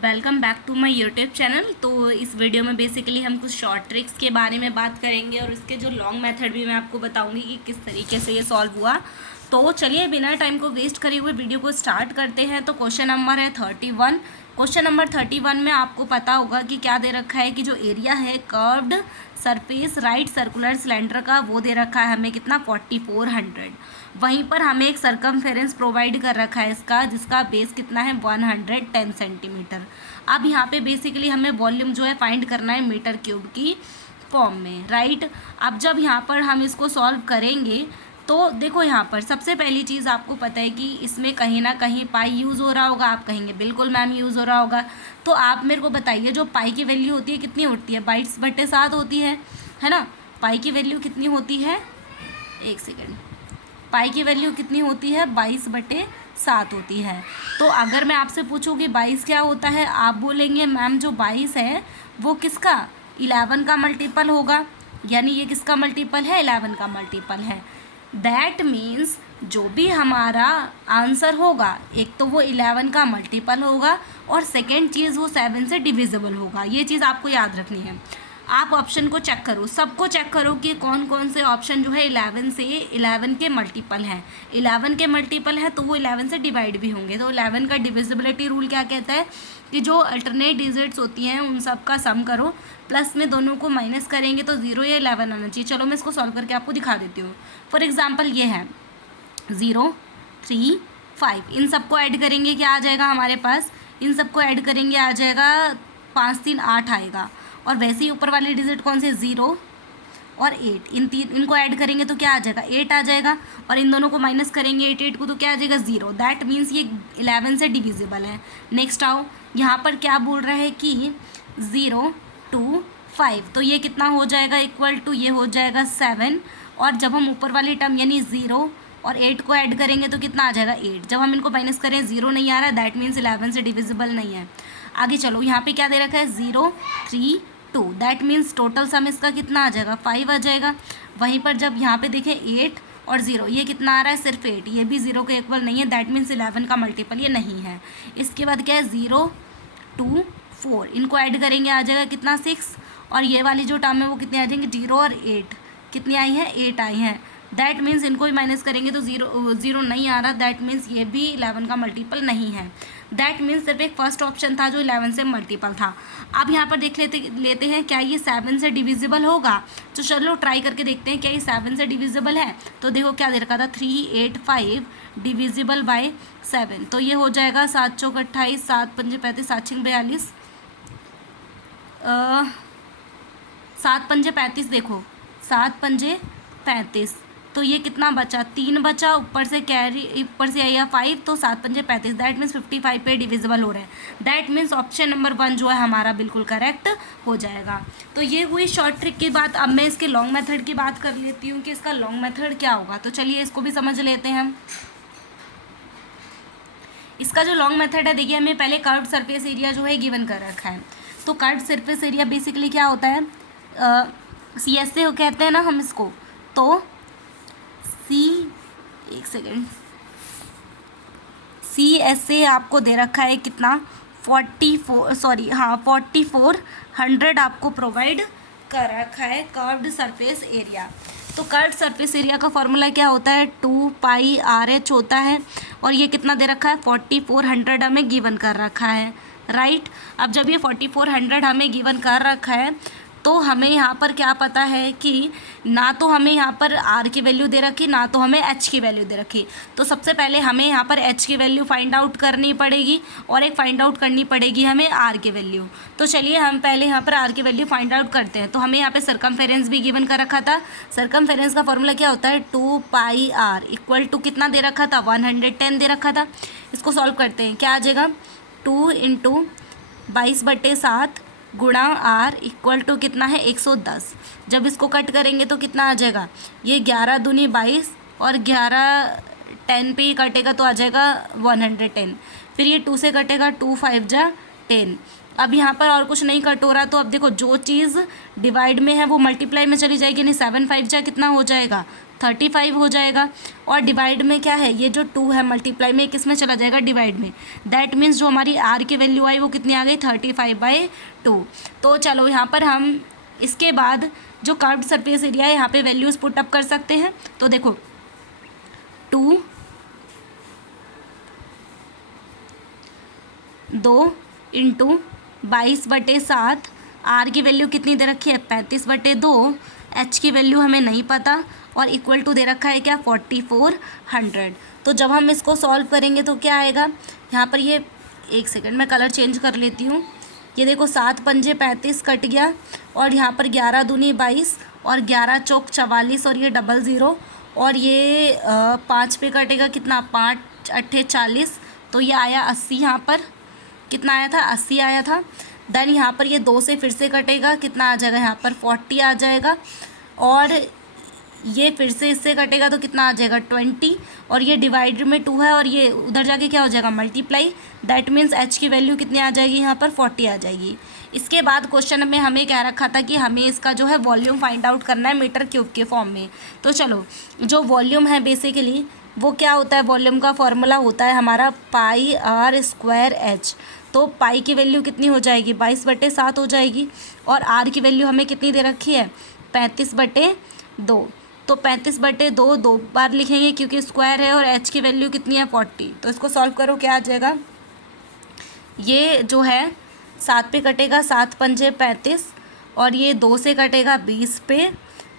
Welcome back to my YouTube channel. तो इस video में बेसिकली हम कुछ शॉर्ट ट्रिक्स के बारे में बात करेंगे और इसके जो लॉन्ग मेथड भी मैं आपको बताऊंगी कि किस तरीके से ये सॉल्व हुआ। तो चलिए बिना टाइम को वेस्ट करे हुए वीडियो को स्टार्ट करते हैं। तो क्वेश्चन नंबर है 31। क्वेश्चन नंबर 31 में आपको पता होगा कि क्या दे रखा है कि जो एरिया है curved surface right circular cylinder का वो दे रखा है हमें कितना 4400। वहीं पर हमें एक सरकमफेरेंस प्रोवाइड कर रखा है इसका, जिसका बेस कितना है 110 सेंटीमीटर। अब यहाँ पे बेसिकली हमें वॉल्यूम जो है फाइंड करना है मीटर क्यूब की फॉर्म में, राइट। अब जब यहाँ पर हम इसको सॉल्व करेंगे तो देखो यहाँ पर सबसे पहली चीज़ आपको पता है कि इसमें कहीं ना कहीं पाई यूज़ हो रहा होगा। आप कहेंगे बिल्कुल मैम यूज़ हो रहा होगा। तो आप मेरे को बताइए जो पाई की वैल्यू होती है कितनी होती है, 22/7 होती है ना। पाई की वैल्यू कितनी होती है, एक सेकेंड, पाई की वैल्यू कितनी होती है 22/7 होती है। तो अगर मैं आपसे पूछूँ कि 22 क्या होता है, आप बोलेंगे मैम जो 22 है वो किसका 11 का मल्टीपल होगा, यानी ये किसका मल्टीपल है 11 का मल्टीपल है। दैट मीन्स जो भी हमारा आंसर होगा एक तो वो 11 का मल्टीपल होगा और सेकेंड चीज़ वो 7 से डिविजिबल होगा। ये चीज़ आपको याद रखनी है। आप ऑप्शन को चेक करो, सबको चेक करो कि कौन कौन से ऑप्शन जो है 11 के मल्टीपल हैं। 11 के मल्टीपल है तो वो 11 से डिवाइड भी होंगे। तो 11 का डिविजिबिलिटी रूल क्या कहता है कि जो अल्टरनेट डिजिट्स होती हैं उन सब का सम करो, प्लस में दोनों को माइनस करेंगे तो 0 या 11 आना चाहिए। चलो मैं इसको सॉल्व करके आपको दिखा देती हूँ। फॉर एग्जाम्पल ये है 0, 3, 5, इन सबको ऐड करेंगे क्या आ जाएगा हमारे पास, इन सबको ऐड करेंगे आ जाएगा 5, 3, 8 आएगा। और वैसे ही ऊपर वाली डिजिट कौन से 0 और 8, इनको ऐड करेंगे तो क्या आ जाएगा 8 आ जाएगा। और इन दोनों को माइनस करेंगे 8 को तो क्या आ जाएगा 0। दैट मीन्स ये 11 से डिविजिबल है। नेक्स्ट आओ, यहाँ पर क्या बोल रहा है कि 0, 2, 5, तो ये कितना हो जाएगा इक्वल टू ये हो जाएगा 7। और जब हम ऊपर वाली टर्म यानी 0 और 8 को ऐड करेंगे तो कितना आ जाएगा 8। जब हम इनको माइनस करें 0 नहीं आ रहा, दैट मीन्स 11 से डिविजिबल नहीं है। आगे चलो, यहाँ पे क्या दे रखा है 0, 3, 2, दैट मीन्स टोटल सम इसका कितना आ जाएगा 5 आ जाएगा। वहीं पर जब यहाँ पे देखें 8 और 0, ये कितना आ रहा है सिर्फ 8, ये भी 0 के इक्वल नहीं है, दैट मीन्स 11 का मल्टीपल ये नहीं है। इसके बाद क्या है 0, 2, 4, इनको ऐड करेंगे आ जाएगा कितना 6। और ये वाली जो टर्म है वो कितनी आ जाएंगे 0 और 8, कितनी आई हैं 8 आई हैं। दैट मीन्स इनको भी माइनस करेंगे तो 0 नहीं आ रहा, दैट मीन्स ये भी 11 का मल्टीपल नहीं है। दैट मीन्स सिर्फ एक फर्स्ट ऑप्शन था जो 11 से मल्टीपल था। अब यहाँ पर देख लेते हैं क्या ये 7 से डिविजिबल होगा। तो चलो ट्राई करके देखते हैं क्या ये 7 से डिविजिबल है। तो देखो क्या दे रखा था 3, 8, 5 डिविजिबल बाय 7, तो ये हो जाएगा 7 चौक 28, 7 पंजे 35, 7 छिंग 42, 7 पंजे 35, देखो 7 पंजे 35, तो ये कितना बचा 3 बचा, ऊपर से कैरी ऊपर से आया 5, तो 7 पंजे 35, दैट मीन्स 55 पे डिविजिबल हो रहा है। दैट मीन्स ऑप्शन नंबर 1 जो है हमारा बिल्कुल करेक्ट हो जाएगा। तो ये हुई शॉर्ट ट्रिक की बात। अब मैं इसके लॉन्ग मेथड की बात कर लेती हूँ कि इसका लॉन्ग मेथड क्या होगा। तो चलिए इसको भी समझ लेते हैं हम। इसका जो लॉन्ग मेथड है, देखिए हमें पहले कर्व्ड सरफेस एरिया जो है गिवन कर रखा है। तो कर्व्ड सरफेस एरिया बेसिकली क्या होता है, CS से कहते हैं ना हम इसको। तो एक सेकेंड, CSA आपको दे रखा है कितना 4400 आपको प्रोवाइड कर रखा है कर्व्ड सरफेस एरिया। तो कर्व्ड सरफेस एरिया का फॉर्मूला क्या होता है 2πRH होता है। और ये कितना दे रखा है 4400 हमें गिवन कर रखा है, राइट। अब जब ये 4400 हमें गिवन कर रखा है तो हमें यहाँ पर क्या पता है कि ना तो हमें यहाँ पर R की वैल्यू दे रखी, ना तो हमें H की वैल्यू दे रखी। तो सबसे पहले हमें यहाँ पर H की वैल्यू फाइंड आउट करनी पड़ेगी और एक फाइंड आउट करनी पड़ेगी हमें R की वैल्यू। तो चलिए हम पहले यहाँ पर R की वैल्यू फाइंड आउट करते हैं। तो हमें यहाँ पे सरकमफेरेंस भी गिवन कर रखा था। सरकमफेरेंस का फॉर्मूला क्या होता है 2πR इक्वल टू कितना दे रखा था 110 दे रखा था। इसको सॉल्व करते हैं, क्या आ जाएगा 2 × 22/7 गुणा R इक्वल टू कितना है 110। जब इसको कट करेंगे तो कितना आ जाएगा, ये 11 दूनी 22 और 11 10 पे ही कटेगा तो आ जाएगा 110। फिर ये 2 से कटेगा 2 5 जा 10। अब यहाँ पर और कुछ नहीं कट हो रहा, तो अब देखो जो चीज़ डिवाइड में है वो मल्टीप्लाई में चली जाएगी, नहीं 7 5 जा कितना हो जाएगा 35 हो जाएगा। और डिवाइड में क्या है, ये जो 2 है मल्टीप्लाई में किस में चला जाएगा, डिवाइड में। दैट मीन्स जो हमारी आर की वैल्यू आई वो कितनी आ गई 35/2। तो चलो यहाँ पर हम इसके बाद जो कर्व्ड सरफेस एरिया है यहाँ पे वैल्यूज़ पुट अप कर सकते हैं। तो देखो 2 इंटू 22/7, आर की वैल्यू कितनी दे रखी है 35/2, एच की वैल्यू हमें नहीं पता, और इक्वल टू दे रखा है क्या 4400। तो जब हम इसको सॉल्व करेंगे तो क्या आएगा, यहाँ पर ये एक सेकंड मैं कलर चेंज कर लेती हूँ। ये देखो 7 पंजे 35 कट गया, और यहाँ पर 11 दूनी 22 और 11 चौक 44 और ये 00, और ये 5 पे कटेगा कितना 5 8 40, तो ये आया 80। यहाँ पर कितना आया था 80 आया था। देन यहाँ पर ये 2 से फिर से कटेगा, कितना आ जाएगा यहाँ पर 40 आ जाएगा, और ये फिर से इससे कटेगा तो कितना आ जाएगा 20, और ये डिवाइड में 2 है और ये उधर जाके क्या हो जाएगा मल्टीप्लाई। दैट मीन्स एच की वैल्यू कितनी आ जाएगी यहाँ पर 40 आ जाएगी। इसके बाद क्वेश्चन में हमें क्या रखा था कि हमें इसका जो है वॉल्यूम फाइंड आउट करना है मीटर क्यूब के फॉर्म में। तो चलो जो वॉल्यूम है बेसिकली वो क्या होता है, वॉल्यूम का फॉर्मूला होता है हमारा πr²h। तो पाई की वैल्यू कितनी हो जाएगी 22/7 हो जाएगी, और आर की वैल्यू हमें कितनी दे रखी है 35/2। तो 35/2 दो बार लिखेंगे क्योंकि स्क्वायर है, और एच की वैल्यू कितनी है 40। तो इसको सॉल्व करो क्या आ जाएगा, ये जो है 7 पे कटेगा 7 पंजे 35, और ये 2 से कटेगा 20 पे,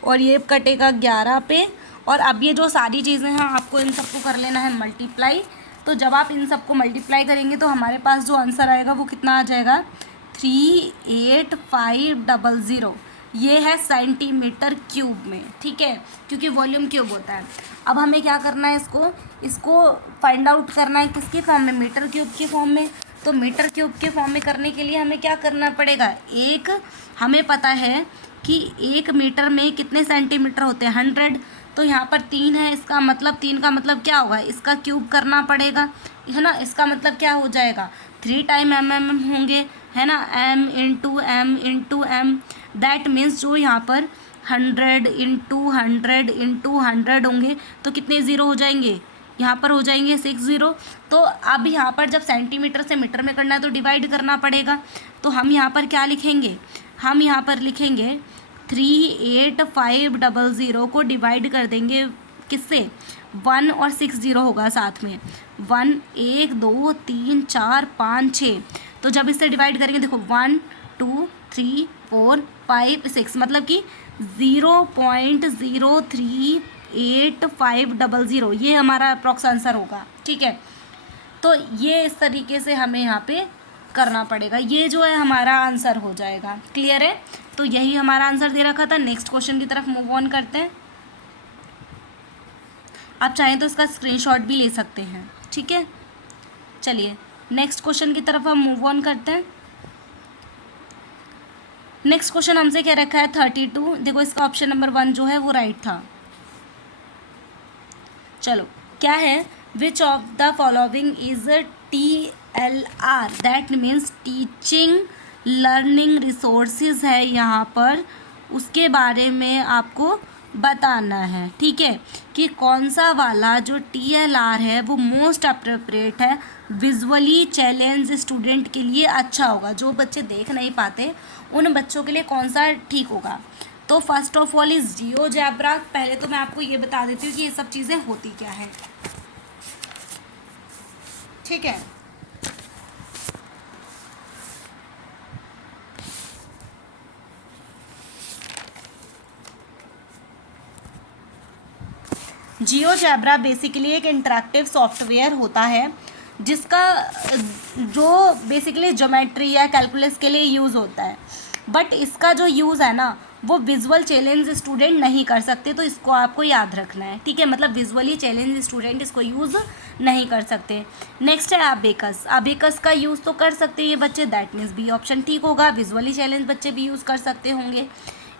और ये कटेगा 11 पे। और अब ये जो सारी चीज़ें हैं आपको इन सबको कर लेना है मल्टीप्लाई। तो जब आप इन सबको मल्टीप्लाई करेंगे तो हमारे पास जो आंसर आएगा वो कितना आ जाएगा 38500। ये है सेंटीमीटर क्यूब में, ठीक है, क्योंकि वॉल्यूम क्यूब होता है। अब हमें क्या करना है, इसको फाइंड आउट करना है किसके फॉर्म में, मीटर क्यूब के फॉर्म में। तो मीटर क्यूब के फॉर्म में करने के लिए हमें क्या करना पड़ेगा, हमें पता है कि 1 मीटर में कितने सेंटीमीटर होते हैं 100। तो यहाँ पर 3 है, इसका मतलब 3 का मतलब क्या होगा, इसका क्यूब करना पड़ेगा, है ना। इसका मतलब क्या हो जाएगा 3 टाइम mm होंगे, है ना, m into m। That means जो यहाँ पर 100 इंटू 100 होंगे तो कितने ज़ीरो हो जाएंगे, यहाँ पर हो जाएंगे 6 ज़ीरो। तो अब यहाँ पर जब सेंटीमीटर से मीटर में करना है तो डिवाइड करना पड़ेगा। तो हम यहाँ पर क्या लिखेंगे, हम यहाँ पर लिखेंगे 38500 को डिवाइड कर देंगे किससे, 1 और 6 ज़ीरो होगा साथ में, 1 1 2 3 4 5 6। तो जब इससे डिवाइड करेंगे देखो 1 2 3 4 5 6, मतलब कि 0.03850, ये हमारा अप्रॉक्स आंसर होगा, ठीक है। तो ये इस तरीके से हमें यहाँ पे करना पड़ेगा, ये जो है हमारा आंसर हो जाएगा। क्लियर है, तो यही हमारा आंसर दे रखा था। नेक्स्ट क्वेश्चन की तरफ मूव ऑन करते हैं। आप चाहें तो इसका स्क्रीनशॉट भी ले सकते हैं, ठीक है। चलिए नेक्स्ट क्वेश्चन की तरफ हम मूव ऑन करते हैं। नेक्स्ट क्वेश्चन हमसे क्या रखा है 32। देखो इसका ऑप्शन नंबर 1 जो है वो राइट था। चलो क्या है, which of the following is TLR, that means teaching learning resources है यहाँ पर, उसके बारे में आपको बताना है, ठीक है, कि कौन सा वाला जो TLR है वो मोस्ट अप्रोप्रिएट है, विजुअली चैलेंज स्टूडेंट के लिए अच्छा होगा, जो बच्चे देख नहीं पाते उन बच्चों के लिए कौन सा ठीक होगा। तो first of all is GeoGebra. पहले तो मैं आपको ये बता देती हूँ कि ये सब चीज़ें होती क्या है, ठीक है। जियोजेब्रा बेसिकली एक इंटरैक्टिव सॉफ्टवेयर होता है जिसका जो बेसिकली ज्योमेट्री या कैलकुलस के लिए यूज़ होता है, बट इसका जो यूज़ है ना वो विजुअल चैलेंज स्टूडेंट नहीं कर सकते, तो इसको आपको याद रखना है, ठीक है। मतलब विजुअली चैलेंज स्टूडेंट इसको यूज़ नहीं कर सकते। नेक्स्ट है अबेकस। अबेकस का यूज़ तो कर सकते हैं ये बच्चे, दैट मीन्स बी ऑप्शन ठीक होगा, विजुअली चैलेंज बच्चे भी यूज़ कर सकते होंगे।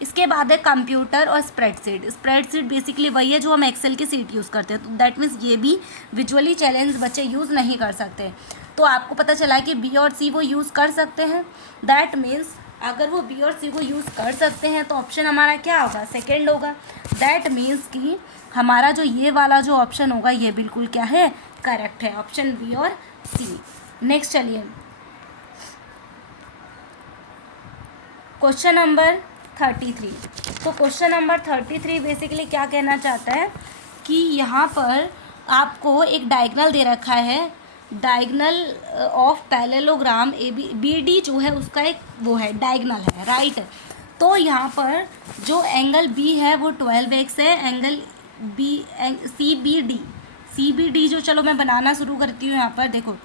इसके बाद है कंप्यूटर और स्प्रेडशीट। स्प्रेडशीट बेसिकली वही है जो हम एक्सेल की सीट यूज़ करते हैं, तो दैट मीन्स ये भी विजुअली चैलेंज बच्चे यूज़ नहीं कर सकते। तो आपको पता चला कि बी और सी वो यूज़ कर सकते हैं। दैट मीन्स अगर वो बी और सी को यूज़ कर सकते हैं तो ऑप्शन हमारा क्या होगा, सेकेंड होगा। दैट मीन्स कि हमारा जो ये वाला जो ऑप्शन होगा ये बिल्कुल क्या है, करेक्ट है, ऑप्शन बी और सी। नेक्स्ट चलिए क्वेश्चन नंबर 33। तो क्वेश्चन नंबर 33 बेसिकली क्या कहना चाहता है कि यहाँ पर आपको एक डायगनल दे रखा है, diagonal of parallelogram A B D जो है उसका एक वो है डायगनल है, राइट। तो यहाँ पर जो एंगल बी है वो 12x है, angle B C B D जो, चलो मैं बनाना शुरू करती हूँ। यहाँ पर देखो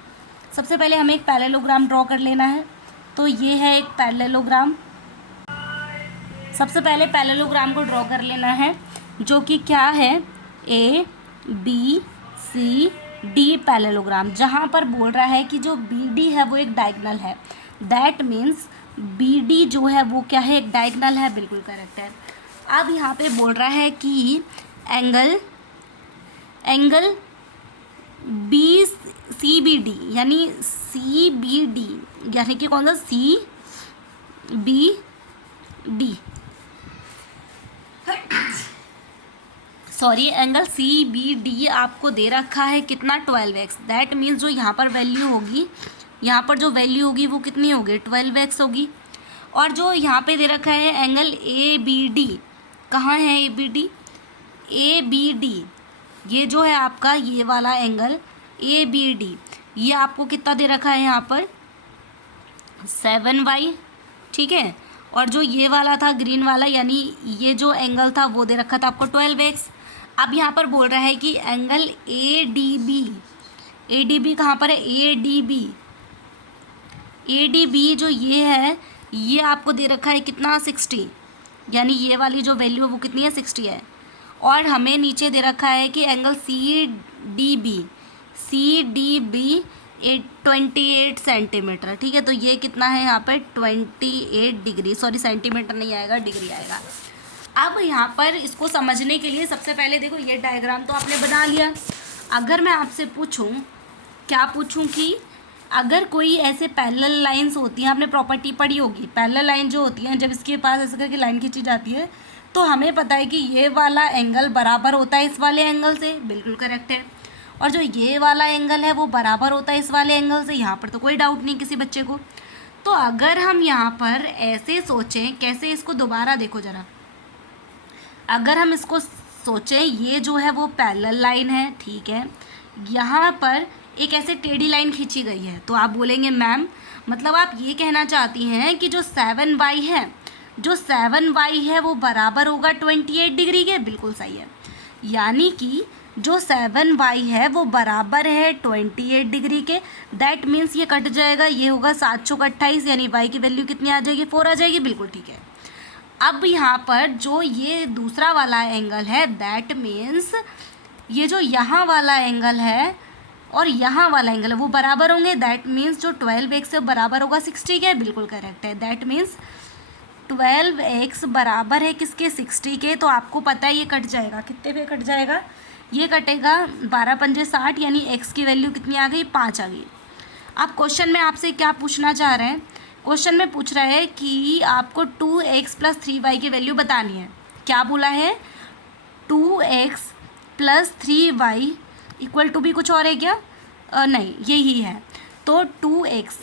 सबसे पहले हमें एक पैरेललोग्राम ड्रॉ कर लेना है। तो ये है एक पैरेललोग्राम, सबसे पहले पैरेललोग्राम को ड्रॉ कर लेना है जो कि क्या है, A B C D parallelogram, जहाँ पर बोल रहा है कि जो बी डी है वो एक डायगनल है। दैट मीन्स बी डी जो है वो क्या है, एक डायगनल है, बिल्कुल करेक्ट है। अब यहाँ पे बोल रहा है कि angle B C B D यानी सी बी डी यानी कि कौन सा, C B D sorry, angle C B D आपको दे रखा है कितना, 12x। दैट मीन्स जो यहाँ पर वैल्यू होगी, यहाँ पर जो वैल्यू होगी वो कितनी होगी, 12x होगी। और जो यहाँ पे दे रखा है एंगल ए बी डी, कहाँ है A B D, A B D ये जो है आपका ये वाला एंगल ए बी डी, ये आपको कितना दे रखा है यहाँ पर, 7y, ठीक है। और जो ये वाला था ग्रीन वाला यानी ये जो एंगल था वो दे रखा था आपको 12x। अब यहाँ पर बोल रहा है कि एंगल ए डी बी कहाँ पर है, ए डी बी जो ये है ये आपको दे रखा है कितना, 60, यानी ये वाली जो वैल्यू है वो कितनी है, 60 है। और हमें नीचे दे रखा है कि angle C D B 28 centimetre, ठीक है। तो ये कितना है यहाँ पर, 28 डिग्री, सॉरी सेंटीमीटर नहीं आएगा, डिग्री आएगा। अब यहाँ पर इसको समझने के लिए सबसे पहले देखो ये डायग्राम तो आपने बना लिया। अगर मैं आपसे पूछूं, क्या पूछूं कि अगर कोई ऐसे पैरेलल लाइंस होती हैं, आपने प्रॉपर्टी पढ़ी होगी, पैरेलल लाइन जो होती हैं जब इसके पास ऐसे करके लाइन खींची जाती है तो हमें पता है कि ये वाला एंगल बराबर होता है इस वाले एंगल से, बिल्कुल करेक्ट है। और जो ये वाला एंगल है वो बराबर होता है इस वाले एंगल से, यहाँ पर तो कोई डाउट नहीं किसी बच्चे को। तो अगर हम यहाँ पर ऐसे सोचें, कैसे, इसको दोबारा देखो ज़रा, अगर हम इसको सोचें ये जो है वो पैरेलल लाइन है, ठीक है, यहाँ पर एक ऐसे टेढ़ी लाइन खींची गई है। तो आप बोलेंगे मैम मतलब आप ये कहना चाहती हैं कि जो 7y है, जो 7y है वो बराबर होगा 28 डिग्री के, बिल्कुल सही है। यानी कि जो 7y है वो बराबर है 28 डिग्री के। दैट मीन्स ये कट जाएगा, ये होगा 7 चौक 28, यानी y की वैल्यू कितनी आ जाएगी, 4 आ जाएगी, बिल्कुल ठीक है। अब यहाँ पर जो ये दूसरा वाला एंगल है, दैट मीन्स ये जो यहाँ वाला एंगल है और यहाँ वाला एंगल है वो बराबर होंगे। दैट मीन्स जो 12x से बराबर होगा 60 के, बिल्कुल करेक्ट है। दैट मीन्स 12x बराबर है किसके, 60 के। तो आपको पता है ये कट जाएगा, कितने पे कट जाएगा, ये कटेगा 12 पंजे 60, यानी x की वैल्यू कितनी आ गई, 5 आ गई। अब क्वेश्चन में आपसे क्या पूछना चाह रहे हैं, क्वेश्चन में पूछ रहा है कि आपको 2x + 3y की वैल्यू बतानी है। क्या बोला है, 2x + 3y = भी कुछ और है क्या, नहीं यही है। तो 2x,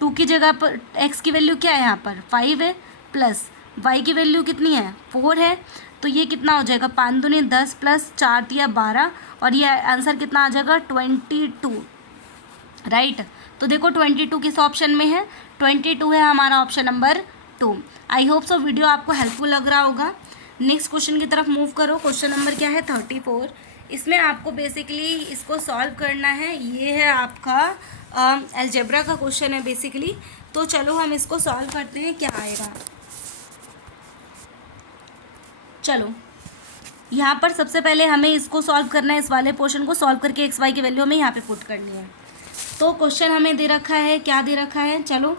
2 की जगह पर x की वैल्यू क्या है यहाँ पर, 5 है, प्लस y की वैल्यू कितनी है, 4 है। तो ये कितना हो जाएगा, 5 दूनी 10 + 4 × 12, और ये आंसर कितना आ जाएगा, 22, राइट। तो देखो 22 किस ऑप्शन में है, 22 है हमारा option number 2। I hope so video आपको हेल्पफुल लग रहा होगा। नेक्स्ट क्वेश्चन की तरफ मूव करो। क्वेश्चन नंबर क्या है, 34। इसमें आपको बेसिकली इसको सॉल्व करना है। ये है आपका अलजेब्रा का क्वेश्चन है बेसिकली। तो चलो हम इसको सॉल्व करते हैं, क्या आएगा। चलो यहाँ पर सबसे पहले हमें इसको सॉल्व करना है, इस वाले पोर्शन को सॉल्व करके एक्स वाई की वैल्यू हमें यहाँ पे पुट करनी है। तो क्वेश्चन हमें दे रखा है, क्या दे रखा है, चलो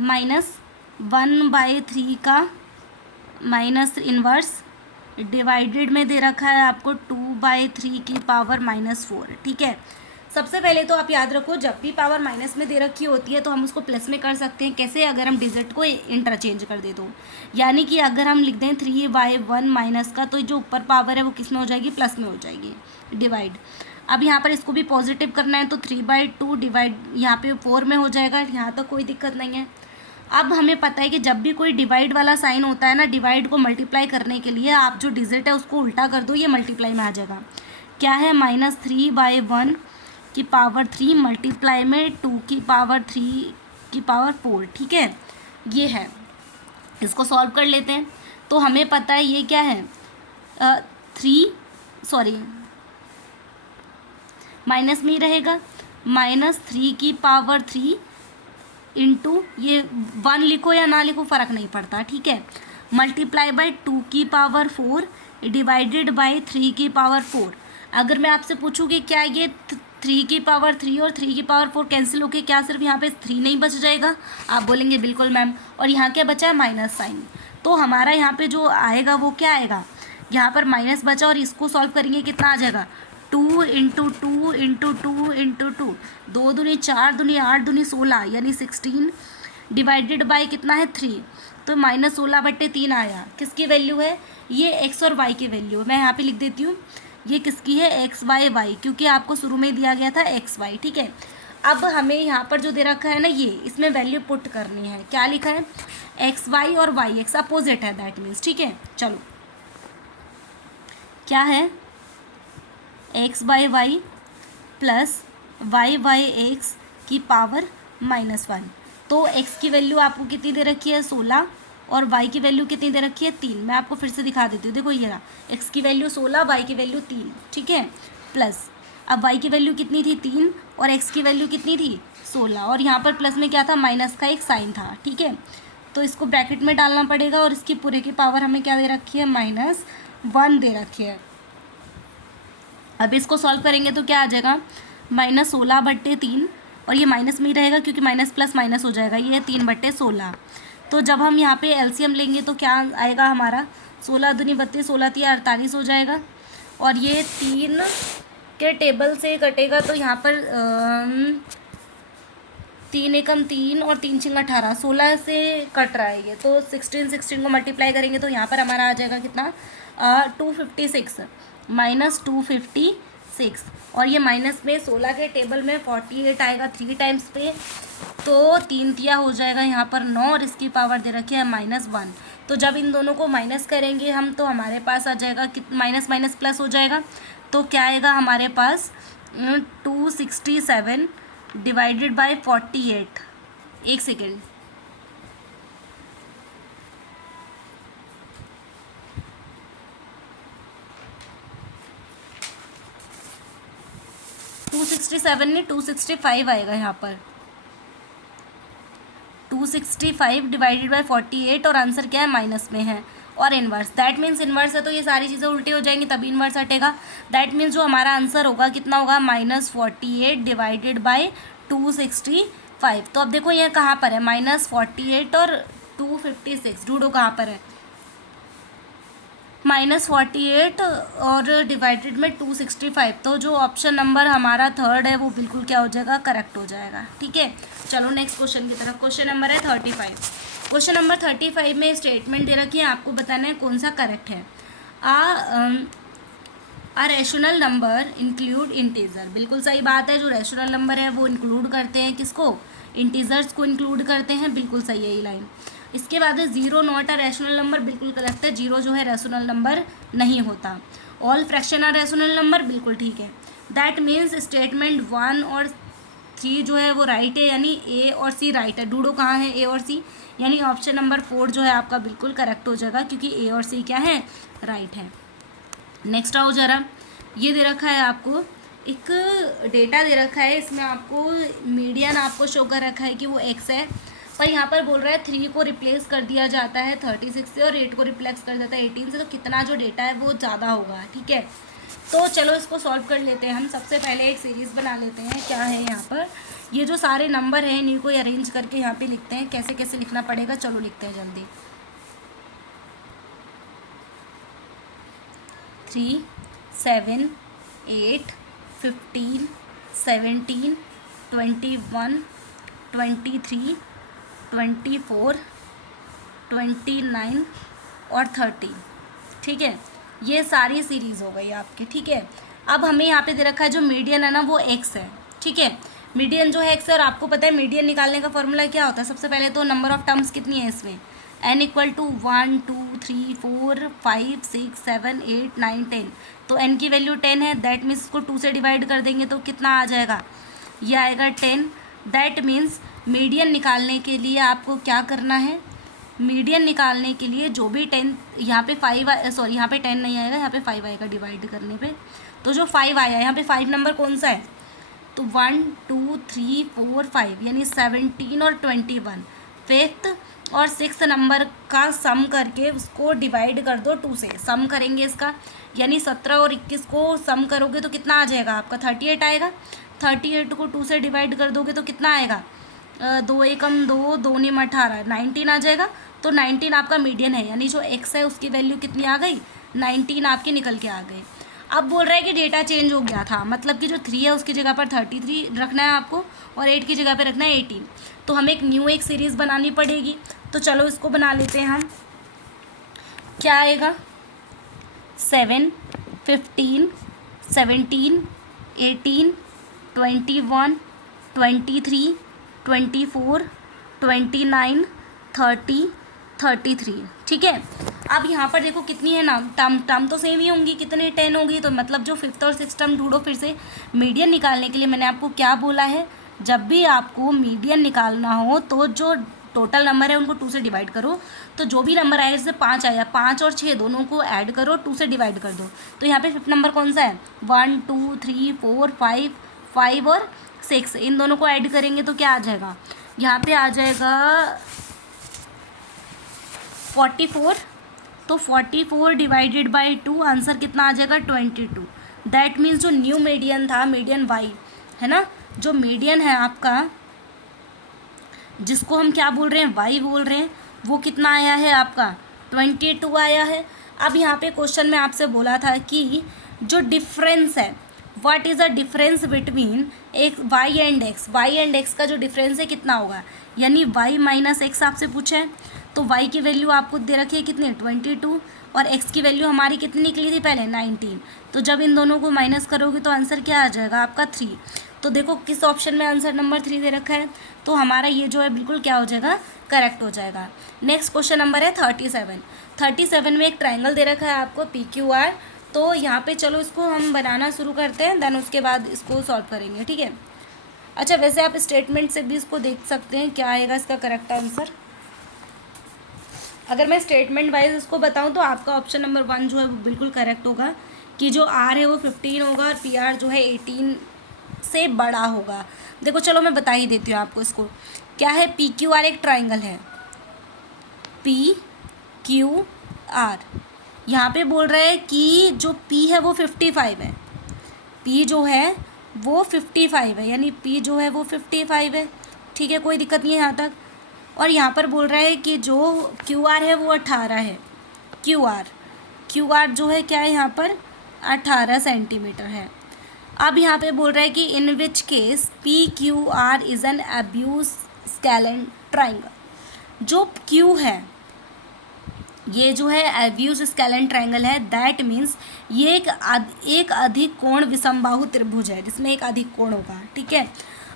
-1/3 का माइनस इन्वर्स डिवाइडेड में दे रखा है आपको 2/3 की पावर -4, ठीक है। सबसे पहले तो आप याद रखो, जब भी पावर माइनस में दे रखी होती है तो हम उसको प्लस में कर सकते हैं। कैसे? अगर हम डिजिट को इंटरचेंज कर दे तो, यानी कि अगर हम लिख दें 3/1 माइनस का, तो जो ऊपर पावर है वो किस में हो जाएगी? प्लस में हो जाएगी, डिवाइड। अब यहाँ पर इसको भी पॉजिटिव करना है तो 3/2 डिवाइड, यहाँ पे 4 में हो जाएगा। यहाँ तक कोई दिक्कत नहीं है। अब हमें पता है कि जब भी कोई डिवाइड वाला साइन होता है ना, डिवाइड को मल्टीप्लाई करने के लिए आप जो डिजिट है उसको उल्टा कर दो, ये मल्टीप्लाई में आ जाएगा। क्या है? -3/1 की पावर 3 मल्टीप्लाई में 2 की पावर 3 की पावर 4। ठीक है, ये है। इसको सॉल्व कर लेते हैं। तो हमें पता है ये क्या है, माइनस में ही रहेगा, -3 की पावर 3 इंटू, ये 1 लिखो या ना लिखो फ़र्क नहीं पड़ता, ठीक है, मल्टीप्लाई बाय 2 की पावर 4 डिवाइडेड बाय 3 की पावर 4। अगर मैं आपसे पूछूँ कि क्या ये 3 की पावर 3 और 3 की पावर 4 कैंसिल होके क्या सिर्फ यहाँ पे 3 नहीं बच जाएगा? आप बोलेंगे बिल्कुल मैम। और यहाँ क्या बचा है? Minus sign. तो हमारा यहाँ पे जो आएगा वो क्या आएगा? यहाँ पर माइनस बचा और इसको सॉल्व करेंगे कितना आ जाएगा? 2 इंटू 2 इंटू 2 इंटू 2, 2 दूनी 4 दूनी 8 दूनी 16 यानी 16 डिवाइडेड बाय कितना है? 3। तो -16/3 आया। किसकी वैल्यू है? ये एक्स और वाई की वैल्यू है। मैं यहाँ पे लिख देती हूँ, ये किसकी है? एक्स वाई वाई, क्योंकि आपको शुरू में दिया गया था एक्स वाई। ठीक है, अब हमें यहाँ पर जो दे रखा है ना, ये इसमें वैल्यू पुट करनी है। क्या लिखा है? एक्स वाई और वाई एक्स अपोजिट है, दैट मीन्स। ठीक है, चलो क्या है? X by Y plus Y X की पावर -1। तो एक्स की वैल्यू आपको कितनी दे रखी है? 16, और वाई की वैल्यू कितनी दे रखी है? 3। मैं आपको फिर से दिखा देती हूँ, देखो ये रहा, एक्स की वैल्यू 16, वाई की वैल्यू 3। ठीक है, प्लस अब वाई की वैल्यू कितनी थी? 3, और एक्स की वैल्यू कितनी थी? 16, और यहाँ पर प्लस में क्या था? माइनस का एक साइन था। ठीक है, तो इसको ब्रैकेट में डालना पड़ेगा, और इसकी पूरे की पावर हमें क्या दे रखी है? -1 दे रखी है। अब इसको सॉल्व करेंगे तो क्या आ जाएगा? -16/3, और ये माइनस में ही रहेगा क्योंकि माइनस प्लस माइनस हो जाएगा, ये 3/16। तो जब हम यहाँ पे एलसीएम लेंगे तो क्या आएगा हमारा? 16 दूनी 32, 16 3 48 हो जाएगा। और ये 3 के टेबल से कटेगा तो यहाँ पर 3 एकम 3 और 3 छिंग 18, 16 से कट रहा है ये, तो 16 को मल्टीप्लाई करेंगे तो यहाँ पर हमारा आ जाएगा कितना? 256 -256। और ये माइनस में 16 के टेबल में 48 आएगा 3 टाइम्स पे, तो 3 तिया हो जाएगा यहाँ पर 9, और इसकी पावर दे रखी है -1। तो जब इन दोनों को माइनस करेंगे हम तो हमारे पास आ जाएगा कि माइनस माइनस प्लस हो जाएगा। तो क्या आएगा हमारे पास? 267 डिवाइडेड बाय 48। एक सेकेंड, 267 नहीं 265 आएगा यहाँ पर। 265 डिवाइडेड बाय 48, और आंसर क्या है? माइनस में है, और इन्वर्स, दैट मीन्स इन्वर्स है तो ये सारी चीज़ें उल्टी हो जाएंगी तभी इन्वर्स हटेगा। दैट मीन्स जो हमारा आंसर होगा कितना होगा? -48 डिवाइडेड बाय 265। तो अब देखो ये कहाँ पर है? -48 और 256, ढूंढो कहाँ पर है? -48 और डिवाइडेड में 265, तो जो ऑप्शन नंबर हमारा थर्ड है वो बिल्कुल क्या हो जाएगा? करेक्ट हो जाएगा। ठीक है, चलो नेक्स्ट क्वेश्चन की तरफ। क्वेश्चन नंबर है 35। क्वेश्चन नंबर 35 में स्टेटमेंट दे रखी है, आपको बताना है कौन सा करेक्ट है। आ रैशनल नंबर इंक्लूड इंटीजर, बिल्कुल सही बात है। जो रैशनल नंबर है वो इंक्लूड करते हैं किसको? इंटीजर्स को इंक्लूड करते हैं, बिल्कुल सही है ये लाइन। इसके बाद है 0 नॉट अ रैशनल नंबर, बिल्कुल करेक्ट है, 0 जो है रैशनल नंबर नहीं होता। All fraction are rational number, बिल्कुल ठीक है। दैट मीन्स स्टेटमेंट 1 और 3 जो है वो राइट है, यानी ए और सी राइट है। ढूंढो कहाँ है ए और सी, यानी ऑप्शन नंबर 4 जो है आपका बिल्कुल करेक्ट हो जाएगा, क्योंकि ए और सी क्या है? राइट है। नेक्स्ट आओ जरा, ये दे रखा है आपको एक डेटा दे रखा है, इसमें आपको मीडियन आपको शो कर रखा है कि वो x है, पर यहाँ पर बोल रहा है 3 को रिप्लेस कर दिया जाता है 36 से और 8 को रिप्लेस कर जाता है 18 से, तो कितना जो डेटा है वो ज़्यादा होगा। ठीक है, तो चलो इसको सॉल्व कर लेते हैं हम। सबसे पहले एक सीरीज़ बना लेते हैं। क्या है यहाँ पर? ये जो सारे नंबर हैं इन्हीं को अरेंज करके यहाँ पे लिखते हैं। कैसे कैसे लिखना पड़ेगा, चलो लिखते हैं जल्दी। 3 7 8 15 17, 21, 23, 24, 29 और 30। ठीक है, ये सारी सीरीज़ हो गई आपके। ठीक है, अब हमें यहाँ पे दे रखा है जो मीडियन है ना वो x है। ठीक है, मीडियन जो है x है, और आपको पता है मीडियन निकालने का फॉर्मूला क्या होता है। सबसे पहले तो नंबर ऑफ टर्म्स कितनी है इसमें, n इक्वल टू 1 2 3 4 5 6 7 8 9 10। तो n की वैल्यू 10 है, दैट मीन्स इसको 2 से डिवाइड कर देंगे तो कितना आ जाएगा, ये आएगा 10। दैट मीन्स मीडियन निकालने के लिए आपको क्या करना है, मीडियन निकालने के लिए जो भी 10 यहाँ पे 5 सॉरी यहाँ पे 10 नहीं आएगा, यहाँ पे 5 आएगा डिवाइड करने पे। तो जो 5 आया यहाँ पे 5 नंबर कौन सा है, तो 1 2 3 4 5 यानी 17 और 21। फिफ्थ और सिक्स नंबर का सम करके उसको डिवाइड कर दो 2 से, सम करेंगे इसका, यानी 17 और 21 को सम करोगे तो कितना आ जाएगा आपका 38 आएगा। 38 को 2 से डिवाइड कर दोगे तो कितना आएगा, 2 एकम 2, 2 निम 18, 19 आ जाएगा। तो 19 आपका मीडियन है, यानी जो x है उसकी वैल्यू कितनी आ गई, 19 आपकी निकल के आ गई। अब बोल रहा है कि डेटा चेंज हो गया था, मतलब कि जो 3 है उसकी जगह पर 33 रखना है आपको और 8 की जगह पर रखना है 18। तो हमें एक सीरीज़ बनानी पड़ेगी। तो चलो इसको बना लेते हैं हम। क्या आएगा, 7 15 17 18 21 23 24 29 30 33। ठीक है, अब यहाँ पर देखो कितनी है ना टर्म तो सेम ही होंगी, कितने 10 होगी, तो मतलब जो फिफ्थ और सिक्स टर्म ढूंढो। फिर से मीडियन निकालने के लिए मैंने आपको क्या बोला है, जब भी आपको मीडियन निकालना हो तो जो टोटल नंबर है उनको 2 से डिवाइड करो। तो जो भी नंबर आया, जैसे 5 आया, 5 और 6 दोनों को ऐड करो, 2 से डिवाइड कर दो। तो यहाँ पे फिफ्थ नंबर कौन सा है, 1 2 3 4 5, 5 और 6, इन दोनों को ऐड करेंगे तो क्या आ जाएगा, यहाँ पे आ जाएगा 44। तो 44 डिवाइडेड बाई 2, आंसर कितना आ जाएगा 22। दैट मीन्स जो न्यू मीडियन था, मीडियन y है ना, जो मीडियन है आपका, जिसको हम क्या बोल रहे हैं, y बोल रहे हैं, वो कितना आया है आपका 22 आया है। अब यहाँ पे क्वेश्चन में आपसे बोला था कि जो डिफरेंस है, what is the difference between एक y एंड x का जो डिफरेंस है कितना होगा, यानी y माइनस एक्स आपसे पूछा है। तो y की वैल्यू आपको दे रखी है कितनी, 22, और x की वैल्यू हमारी कितनी निकली थी पहले, 19। तो जब इन दोनों को माइनस करोगे तो आंसर क्या आ जाएगा आपका 3। तो देखो किस ऑप्शन में आंसर नंबर 3 दे रखा है, तो हमारा ये जो है बिल्कुल क्या हो जाएगा, करेक्ट हो जाएगा। नेक्स्ट क्वेश्चन नंबर है 37। 37 में एक ट्राइंगल दे रखा है आपको PQR। तो यहाँ पे चलो इसको हम बनाना शुरू करते हैं, देन उसके बाद इसको सॉल्व करेंगे। ठीक है, अच्छा वैसे आप स्टेटमेंट से भी इसको देख सकते हैं क्या आएगा इसका करेक्ट आंसर। अगर मैं स्टेटमेंट वाइज इसको बताऊं तो आपका ऑप्शन नंबर 1 जो है वो बिल्कुल करेक्ट होगा कि जो R है वो 15 होगा और PR जो है 18 से बड़ा होगा। देखो चलो मैं बता ही देती हूँ आपको इसको। क्या है, PQR एक ट्राइंगल है, PQR। यहाँ पे बोल रहा है कि जो P है वो 55 है, P जो है वो 55 है, यानी P जो है वो 55 है। ठीक है, कोई दिक्कत नहीं है यहाँ तक। और यहाँ पर बोल रहा है कि जो QR है वो 18 है, QR जो है क्या है यहाँ पर 18 सेंटीमीटर है। अब यहाँ पे बोल रहा है कि in which case PQR is an obtuse scalene triangle. जो Q है ये जो है अब्यूज स्केलेन ट्राइंगल है, दैट मीन्स ये एक अधिक कोण विषमबाहु त्रिभुज है जिसमें एक अधिक कोण होगा। ठीक है,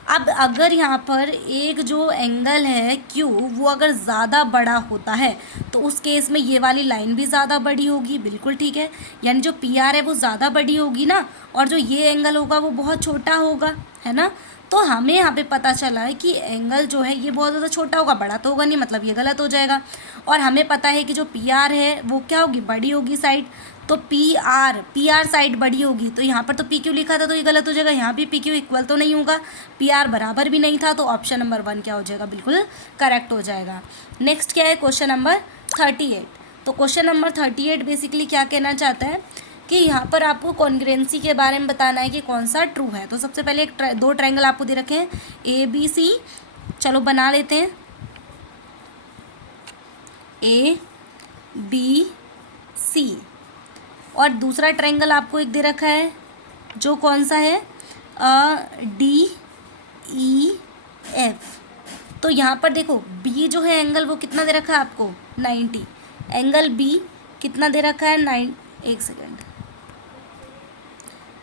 अब अगर यहाँ पर एक जो एंगल है Q वो अगर ज़्यादा बड़ा होता है तो उस केस में ये वाली लाइन भी ज़्यादा बड़ी होगी, बिल्कुल ठीक है, यानी जो PR है वो ज़्यादा बड़ी होगी ना, और जो ये एंगल होगा वो बहुत छोटा होगा, है ना। तो हमें यहाँ पे पता चला है कि एंगल जो है ये बहुत ज़्यादा छोटा होगा, बड़ा तो होगा नहीं, मतलब ये गलत हो जाएगा। और हमें पता है कि जो PR है वो क्या होगी, बड़ी होगी साइड। तो PR साइड बड़ी होगी, तो यहाँ पर तो PQ लिखा था तो ये गलत हो जाएगा, यहाँ भी PQ इक्वल तो नहीं होगा, PR बराबर भी नहीं था, तो ऑप्शन नंबर 1 क्या हो जाएगा, बिल्कुल करेक्ट हो जाएगा। नेक्स्ट क्या है, क्वेश्चन नंबर 38। तो क्वेश्चन नंबर 38 बेसिकली क्या कहना चाहता है कि यहाँ पर आपको कॉन्ग्रुएंसी के बारे में बताना है कि कौन सा ट्रू है। तो सबसे पहले दो ट्रायंगल आपको दे रखे हैं ABC, चलो बना लेते हैं, ABC। और दूसरा ट्रायंगल आपको एक दे रखा है जो कौन सा है, डी ई एफ। तो यहाँ पर देखो बी जो है एंगल वो कितना दे रखा है आपको 90, एंगल बी कितना दे रखा है 9, एक सेकेंड,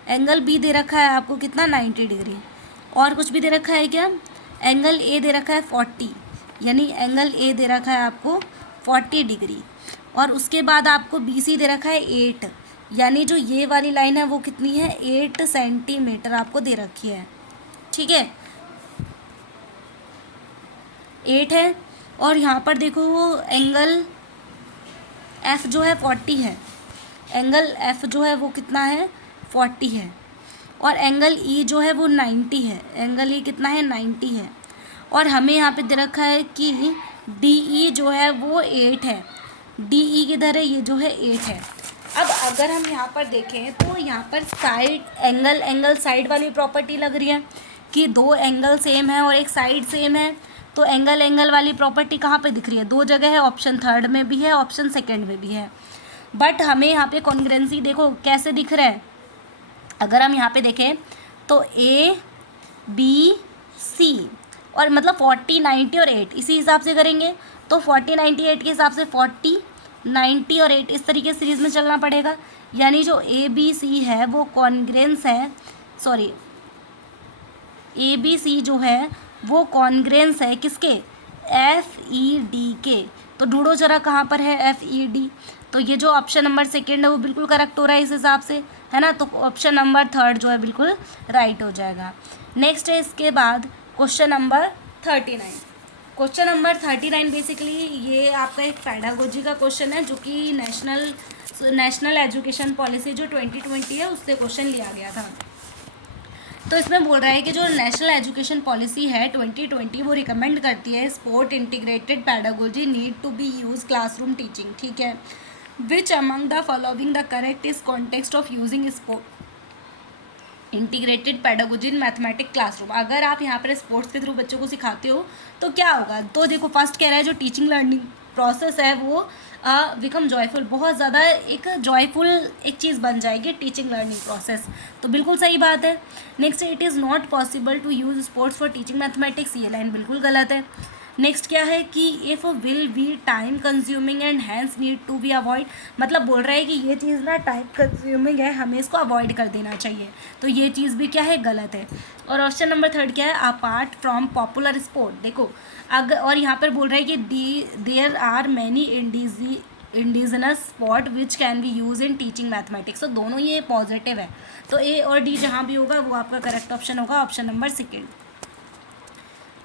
एंगल बी दे रखा है आपको कितना 90 डिग्री। और कुछ भी दे रखा है क्या? एंगल ए दे रखा है 40, यानी एंगल ए दे रखा है आपको 40 डिग्री। और उसके बाद आपको बी सी दे रखा है 8, यानी जो ये वाली लाइन है वो कितनी है 8 सेंटीमीटर आपको दे रखी है, ठीक है 8 है। और यहाँ पर देखो वो एंगल एफ जो है 40 है, एंगल एफ जो है वो कितना है 40 है। और एंगल ई जो है वो 90 है, एंगल ई कितना है 90 है। और हमें यहाँ पे दे रखा है कि डी ई जो है वो 8 है, डी ई किधर है, ये जो है 8 है। अब अगर हम यहाँ पर देखें तो यहाँ पर साइड एंगल साइड वाली प्रॉपर्टी लग रही है कि दो एंगल सेम है और एक साइड सेम है। तो एंगल वाली प्रॉपर्टी कहाँ पे दिख रही है? दो जगह है, ऑप्शन थर्ड में भी है, ऑप्शन सेकंड में भी है। बट हमें यहाँ पे कॉन्ग्रुएंसी देखो कैसे दिख रहा है। अगर हम यहाँ पे देखें तो ए बी सी और मतलब 40 90 और 8 इसी हिसाब से करेंगे। तो 40 90 8 के हिसाब से 40 90 और 8 इस तरीके सीरीज़ में चलना पड़ेगा। यानी जो ए बी सी है वो कॉन्ग्रुएंस है, सॉरी ए बी सी जो है वो कॉन्ग्रुएंस है किसके? एफ ई डी के। तो ढूंढो जरा कहाँ पर है एफ ई डी। तो ये जो ऑप्शन नंबर सेकेंड है वो बिल्कुल करेक्ट हो रहा है इस हिसाब से, है ना। तो ऑप्शन नंबर थर्ड जो है बिल्कुल राइट हो जाएगा। नेक्स्ट है इसके बाद question number 39। Question number 39 basically ये आपका एक पैडागोजी का क्वेश्चन है जो कि नेशनल एजुकेशन पॉलिसी जो 2020 है उससे क्वेश्चन लिया गया था। तो इसमें बोल रहा है कि जो नेशनल एजुकेशन पॉलिसी है 2020 वो रिकमेंड करती है sport integrated pedagogy need to be use classroom teaching, ठीक है। Which among the following the correct is context of using sport integrated pedagogy in mathematic classroom. अगर आप यहाँ पर स्पोर्ट्स के थ्रू बच्चों को सिखाते हो तो क्या होगा? तो देखो फर्स्ट कह रहा है जो टीचिंग लर्निंग प्रोसेस है वो बिकम जॉयफुल, बहुत ज़्यादा एक जॉयफुल एक चीज़ बन जाएगी टीचिंग लर्निंग प्रोसेस। तो बिल्कुल सही बात है। Next it is not possible to use sports for teaching mathematics, ये लाइन बिल्कुल गलत है। नेक्स्ट क्या है कि if will be time consuming and hence need to be avoid, मतलब बोल रहा है कि ये चीज़ ना टाइम कंज्यूमिंग है, हमें इसको अवॉइड कर देना चाहिए। तो ये चीज़ भी क्या है? गलत है। और ऑप्शन नंबर थर्ड क्या है? अपार्ट फ्रॉम पॉपुलर स्पोर्ट, देखो अगर और यहाँ पर बोल रहा है कि there are many indigenous spot which can be use in teaching mathematics. तो दोनों ये पॉजिटिव है। तो ए और डी जहाँ भी होगा वो आपका करेक्ट ऑप्शन होगा, ऑप्शन नंबर सेकेंड।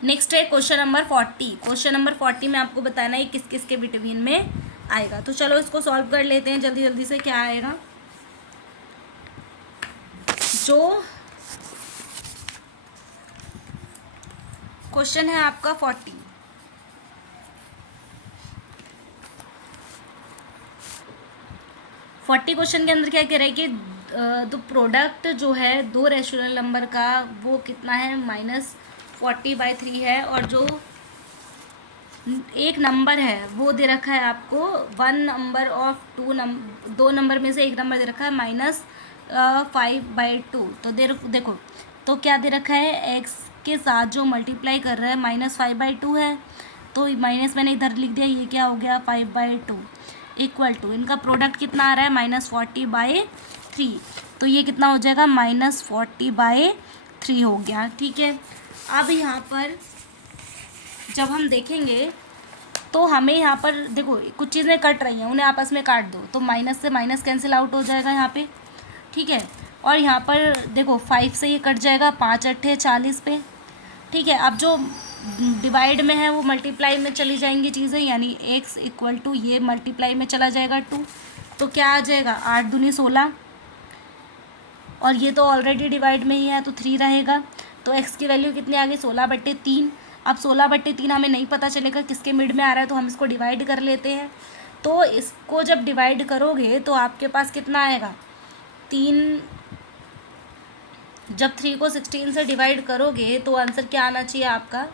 नेक्स्ट है क्वेश्चन नंबर 40। क्वेश्चन नंबर 40 में आपको बताना है किस किस के बिटवीन में आएगा। तो चलो इसको सॉल्व कर लेते हैं जल्दी जल्दी से। क्या आएगा? जो क्वेश्चन है आपका 40 क्वेश्चन के अंदर क्या कह रहा है कि तो प्रोडक्ट जो है दो रेशनल नंबर का वो कितना है -40/3 है। और जो एक नंबर है वो दे रखा है आपको वन नंबर ऑफ दो नंबर में से एक नंबर दे रखा है -5/2। तो देखो तो क्या दे रखा है एक्स के साथ जो मल्टीप्लाई कर रहा है -5/2 है। तो माइनस मैंने इधर लिख दिया, ये क्या हो गया 5/2 इक्वल टू इनका प्रोडक्ट कितना आ रहा है -40/3। तो ये कितना हो जाएगा -40/3 हो गया, ठीक है। अब यहाँ पर जब हम देखेंगे तो हमें यहाँ पर देखो कुछ चीज़ें कट रही हैं, उन्हें आपस में काट दो तो माइनस से माइनस कैंसिल आउट हो जाएगा यहाँ पे, ठीक है। और यहाँ पर देखो 5 से ये कट जाएगा, 5 8 40 पे, ठीक है। अब जो डिवाइड में है वो मल्टीप्लाई में चली जाएंगी चीज़ें, यानी x इक्वल टू ये मल्टीप्लाई में चला जाएगा 2। तो क्या आ जाएगा 8 दूनी 16 और ये तो ऑलरेडी डिवाइड में ही है तो 3 रहेगा। तो x की वैल्यू कितनी आ गई 16/3। अब 16/3 हमें नहीं पता चलेगा किसके मिड में आ रहा है, तो हम इसको डिवाइड कर लेते हैं। तो इसको जब डिवाइड करोगे तो आपके पास कितना आएगा 3। जब 3 को 16 से डिवाइड करोगे तो आंसर क्या आना चाहिए आपका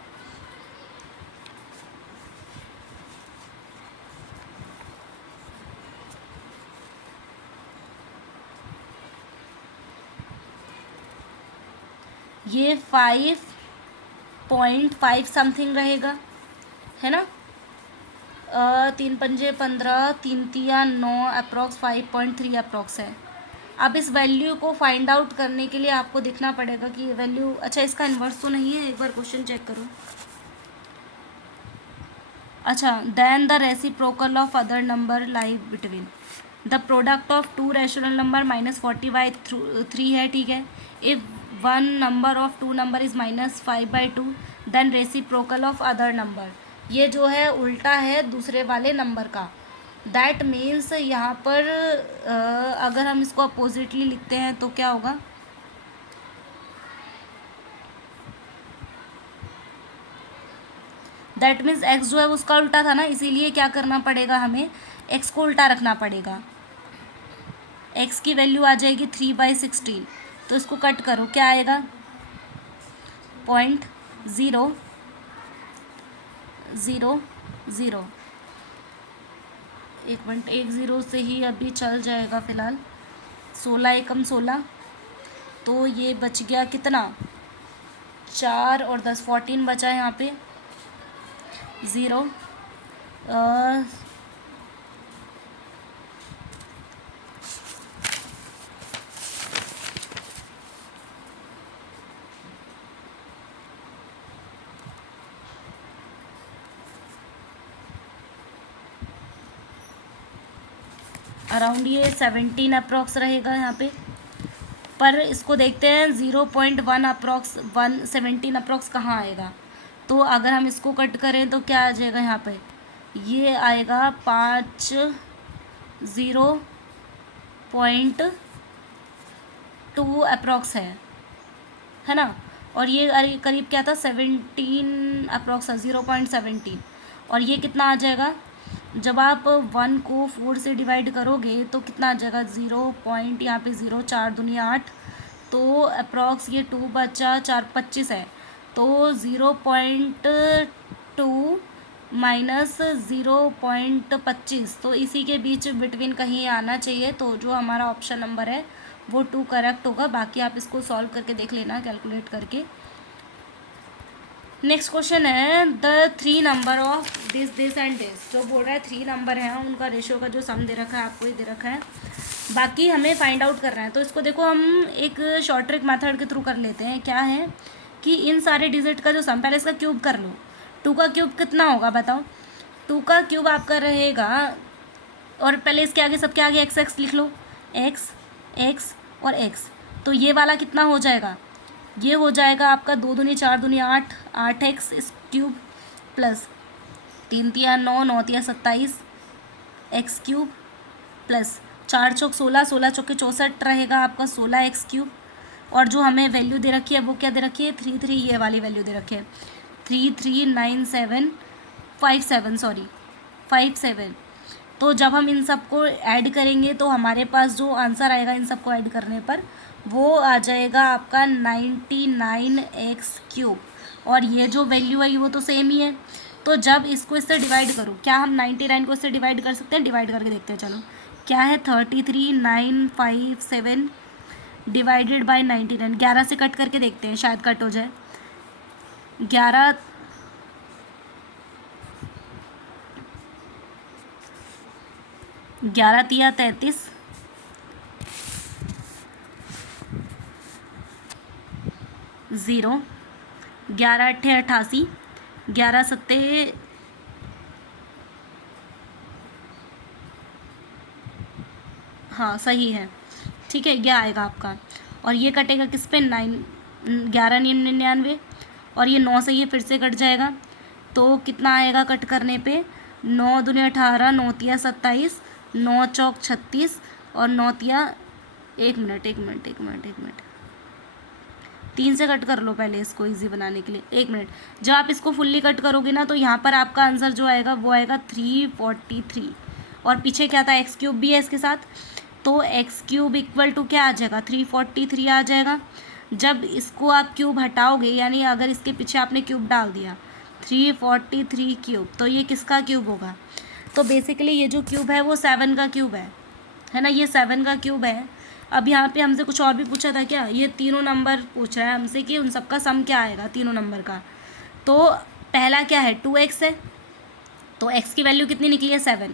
ये 5.5 समथिंग रहेगा, है ना। 3×5 = 15, 3×3 = 9, अप्रॉक्स 5.3 अप्रॉक्स है। अब इस वैल्यू को फाइंड आउट करने के लिए आपको देखना पड़ेगा कि ये वैल्यू, अच्छा इसका इन्वर्स तो नहीं है, एक बार क्वेश्चन चेक करो। अच्छा, then the reciprocal of other number lie between the product of two rational number -40/3 है, ठीक है। If one number of two number is -5/2 then reciprocal of other number, ये जो है उल्टा है दूसरे वाले नंबर का। दैट मीन्स यहाँ पर अगर हम इसको अपोजिटली लिखते हैं तो क्या होगा, दैट मीन्स एक्स जो है उसका उल्टा था ना, इसीलिए क्या करना पड़ेगा, हमें एक्स को उल्टा रखना पड़ेगा। एक्स की वैल्यू आ जाएगी 3/16, तो इसको कट करो, क्या आएगा 0.000। एक मिनट, 1 0 से ही अभी चल जाएगा फ़िलहाल। 16 एकम 16, तो ये बच गया कितना, 4 और 10 14 बचा है यहाँ पे 0। अराउंड ये 17 अप्रॉक्स रहेगा यहाँ पे, पर इसको देखते हैं 0.1 अप्रॉक्स 17 अप्रॉक्स कहाँ आएगा। तो अगर हम इसको कट करें तो क्या आ जाएगा यहाँ पे, ये आएगा 0.2 अप्रॉक्स है ना। और ये करीब क्या था 17 अप्रॉक्स है 0.17, और ये कितना आ जाएगा, जब आप 1 को 4 से डिवाइड करोगे तो कितना आ जाएगा 0 पॉइंट, यहाँ पे 0, 4 दूनी 8, तो अप्रॉक्स ये 2 बचा 4 25 है, तो 0.2 माइनस 0.25, तो इसी के बीच बिटवीन कहीं आना चाहिए। तो जो हमारा ऑप्शन नंबर है वो 2 करेक्ट होगा। बाकी आप इसको सॉल्व करके देख लेना कैलकुलेट करके। नेक्स्ट क्वेश्चन है the 3 number of this and this, जो बोल रहा है 3 नंबर हैं उनका रेशियो का जो सम दे रखा है आपको ही दे रखा है, बाकी हमें फाइंड आउट करना है। तो इसको देखो हम एक शॉर्ट ट्रिक मेथड के थ्रू कर लेते हैं। क्या है कि इन सारे डिजिट का जो सम, पहले इसका क्यूब कर लो। 2 का क्यूब कितना होगा बताओ, 2 का क्यूब आपका रहेगा, और पहले इसके आगे सबके आगे एक्स एक्स लिख लो, एक्स एक्स और एक्स, तो ये वाला कितना हो जाएगा, ये हो जाएगा आपका 2 दूनी 4 दूनी 8, 8x इस क्यूब प्लस 3 तिया 9, 9 तिया 27 एक्स क्यूब प्लस 4 चौक 16, 16 चौके 64 रहेगा आपका 16x क्यूब। और जो हमें वैल्यू दे रखी है वो क्या दे रखी है 3 ये वाली वैल्यू दे रखी है 57 तो जब हम इन सबको ऐड करेंगे तो हमारे पास जो आंसर आएगा इन सबको ऐड करने पर वो आ जाएगा आपका 99x क्यूब। और ये जो वैल्यू है वो तो सेम ही है, तो जब इसको इससे डिवाइड करो, क्या हम 99 को इससे डिवाइड कर सकते हैं, डिवाइड करके देखते हैं। चलो क्या है 33957 डिवाइडेड बाय 99, 11 से कट करके देखते हैं शायद कट हो जाए। 11 तिया 33, 0, 11 अट्ठे 88, 11 सत्ते हाँ सही है, ठीक है, ये आएगा आपका। और ये कटेगा किस पे 11 99, और ये 9 से ये फिर से कट जाएगा, तो कितना आएगा कट करने पे 9 दूनी 18, 9 तिया 27, 9 चौक 36 और 9 तिया 1 मिनट 3 से कट कर लो पहले इसको इजी बनाने के लिए। 1 मिनट, जब आप इसको फुल्ली कट करोगे ना तो यहाँ पर आपका आंसर जो आएगा वो आएगा 343, और पीछे क्या था एक्स क्यूब भी है इसके साथ, तो एक्स क्यूब इक्वल टू क्या आ जाएगा 343 आ जाएगा। जब इसको आप क्यूब हटाओगे, यानी अगर इसके पीछे आपने क्यूब डाल दिया 343 क्यूब, तो ये किसका क्यूब होगा, तो बेसिकली ये जो क्यूब है वो 7 का क्यूब है ना, ये 7 का क्यूब है। अब यहाँ पे हमसे कुछ और भी पूछा था क्या, ये तीनों नंबर पूछ रहा है हमसे कि उन सबका सम क्या आएगा तीनों नंबर का। तो पहला क्या है 2x है, तो x की वैल्यू कितनी निकली है 7,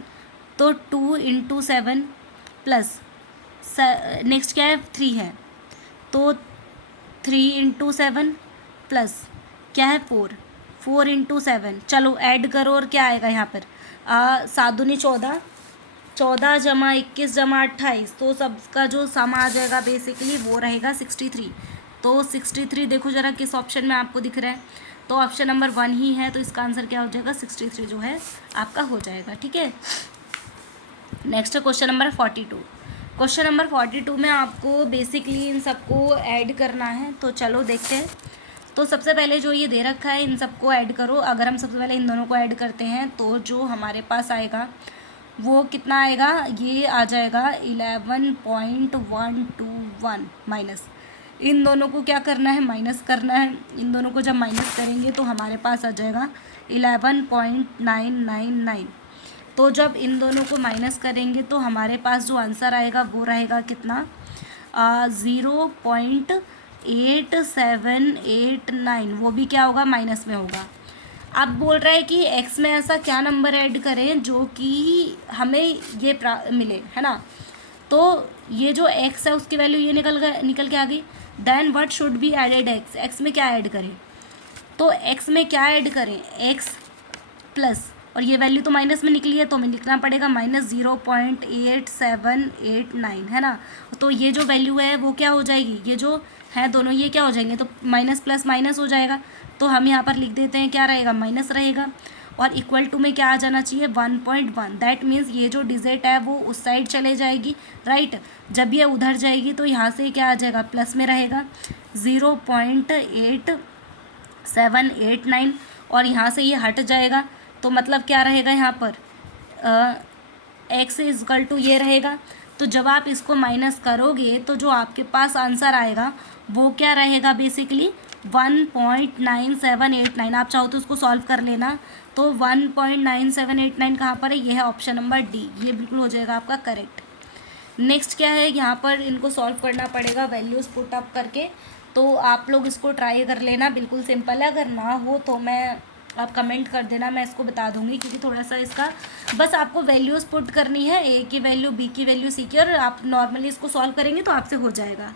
तो 2 इंटू 7 प्लस नेक्स्ट क्या है 3 है, तो 3 इंटू 7 प्लस क्या है 4 इंटू 7, चलो ऐड करो और क्या आएगा यहाँ पर 7 दूनी 14, 14 जमा 21 जमा 28, तो सबका जो सम आ जाएगा बेसिकली वो रहेगा 63। तो 63 देखो ज़रा किस ऑप्शन में आपको दिख रहा है, तो ऑप्शन नंबर 1 ही है, तो इसका आंसर क्या हो जाएगा 63 जो है आपका हो जाएगा। ठीक है, नेक्स्ट है क्वेश्चन नंबर 42। क्वेश्चन नंबर 42 में आपको बेसिकली इन सबको ऐड करना है, तो चलो देखते हैं। तो सबसे पहले जो ये दे रखा है इन सबको ऐड करो। अगर हम सबसे पहले इन दोनों को ऐड करते हैं तो जो हमारे पास आएगा वो कितना आएगा, ये आ जाएगा 11.121 माइनस, इन दोनों को क्या करना है माइनस करना है। इन दोनों को जब माइनस करेंगे तो हमारे पास आ जाएगा 11.999। तो जब इन दोनों को माइनस करेंगे तो हमारे पास जो आंसर आएगा वो रहेगा कितना 0.8789, वो भी क्या होगा माइनस में होगा। अब बोल रहा है कि x में ऐसा क्या नंबर ऐड करें जो कि हमें ये मिले, है ना। तो ये जो x है उसकी वैल्यू ये निकल के आ गई। Then what should be added x में क्या ऐड करें, तो x में क्या ऐड करें x प्लस, और ये वैल्यू तो माइनस में निकली है तो हमें लिखना पड़ेगा -0.8789, है ना। तो ये जो वैल्यू है वो क्या हो जाएगी, ये जो है दोनों ये क्या हो जाएंगे, तो माइनस प्लस माइनस हो जाएगा। तो हम यहाँ पर लिख देते हैं क्या रहेगा माइनस रहेगा, और इक्वल टू में क्या आ जाना चाहिए 1.1। दैट मीन्स ये जो डिजिट है वो उस साइड चले जाएगी, राइट। जब ये उधर जाएगी तो यहाँ से क्या आ जाएगा प्लस में रहेगा 0.8789, और यहाँ से ये हट जाएगा तो मतलब क्या रहेगा यहाँ पर x इजकल टू ये रहेगा। तो जब आप इसको माइनस करोगे तो जो आपके पास आंसर आएगा वो क्या रहेगा बेसिकली 1.9789। आप चाहो तो उसको सॉल्व कर लेना। तो 1.9789 कहाँ पर है, ये है ऑप्शन नंबर डी, ये बिल्कुल हो जाएगा आपका करेक्ट। नेक्स्ट क्या है, यहाँ पर इनको सॉल्व करना पड़ेगा वैल्यूज़ पुट अप करके, तो आप लोग इसको ट्राई कर लेना, बिल्कुल सिंपल है। अगर ना हो तो आप कमेंट कर देना, मैं इसको बता दूंगी, क्योंकि थोड़ा सा इसका बस आपको वैल्यूज़ पुट करनी है, ए की वैल्यू बी की वैल्यू सी की, और आप नॉर्मली इसको सॉल्व करेंगे तो आपसे हो जाएगा।